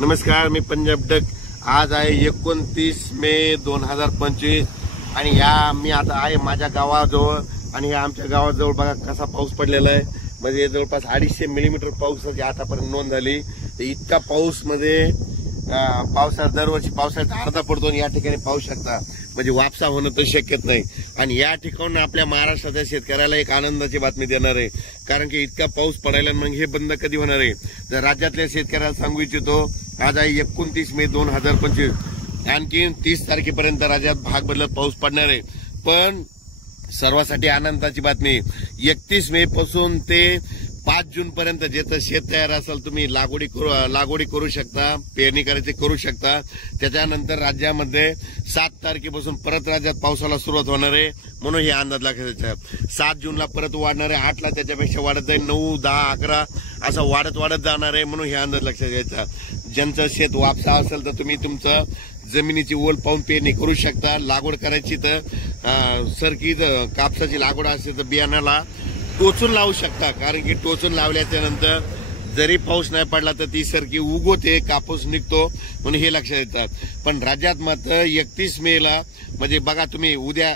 नमस्कार, मी पंजाब डक। आज आहे 29 मे 2025 आणि मी आता आहे माझ्या गावाजवळ आणि आमच्या गावाजवळ बघा कसा पाऊस पडलेला आहे। म्हणजे जवळपास 250 मिलीमीटर पाऊस आतापर्यंत नोंद झाली। इतका पाऊस म्हणजे पावसाळ्यात दरवर्षी पावसाळ्यात अर्धा पडतो आणि या ठिकाणी पाहू शकता म्हणजे वापसा होणं तर शक्यच नाही। आणि या ठिकाणी आपल्या महाराष्ट्राच्या शेतकऱ्याला एक आनंदाची बातमी देणार आहे, कारण की इतका पाऊस पडायला मग हे बंद कधी होणार आहे। जर राज्यातल्या शेतकऱ्याला सांगू इच्छितो, आज आहे 29 मे 2025, आणखी 30 तारखेपर्यंत राज्यात भाग बदलत पाऊस पडणार आहे। पण सर्वांसाठी आनंदाची बातमी, 31 मे पासून ते 5 जून पर्यंत ज्याचं शेत तयार असेल तुम्ही लागवडी करू शकता, पेरणी करायची करू शकता। त्याच्यानंतर राज्यामध्ये 7 तारखेपासून परत राज्यात पावसाला सुरुवात होणार आहे, म्हणून हे अंदाज लागायचा। 7 जूनला परत वाढणार आहे, 8ला त्याच्यापेक्षा वाढत जाईल, 9, 10, 11 असं वाढत जाणार आहे, म्हणून हे अंदाज लक्षात घ्यायचा। ज्यांचं शेत वापसा असेल तर तुम्ही तुमचं जमिनीची ओल पाहून पेरणी करू शकता। लागवड करायची तर सरकी कापसाची लागवड असेल तर बियाण्याला टोचून लावू शकता, कारण की टोचून लावल्याच्या नंतर जरी पाऊस नाही पडला तर ती सरकी उगवते, कापूस निघतो, म्हणून हे लक्षात येतात। पण राज्यात मात्र 31 मेला म्हणजे बघा तुम्ही उद्या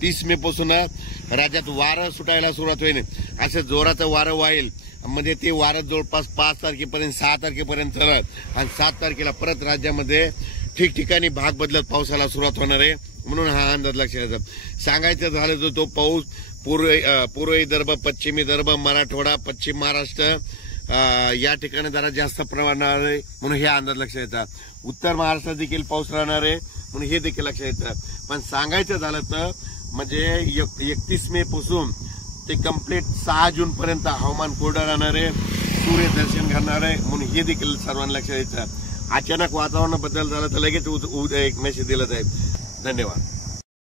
30 मे पासून राज्यात वारं सुटायला सुरुवात होईल। असं जोराचं वारं वाईल, म्हणजे ते वारं जवळपास 5 तारखेपर्यंत 6 तारखेपर्यंत चालत आणि 7 तारखेला परत राज्यामध्ये ठिकठिकाणी भाग बदलत पावसाला सुरुवात होणार आहे, म्हणून हा अंदाज लक्षात येतो। सांगायचं झालं तर तो पाऊस पूर्व विदर्भ, पश्चिम विदर्भ, मराठवाडा, पश्चिम महाराष्ट्र या ठिकाणी जरा जास्त प्रमाणात आहे, म्हणून हे अंदाज लक्षात येतात। उत्तर महाराष्ट्रात देखील पाऊस राहणार आहे, म्हणून हे देखील लक्षात येतं। पण सांगायचं झालं तर म्हणजे 31 मे पासून ते कंप्लीट 6 जून पर्यंत हवामान कोरडं राहणार आहे, सूर्यदर्शन घडणार आहे, म्हणून हे देखील सर्वांना लक्षात येतं। अचानक वातावरण बदल झाला तर लगेच एक मेसेज दिला जाईल। धन्यवाद।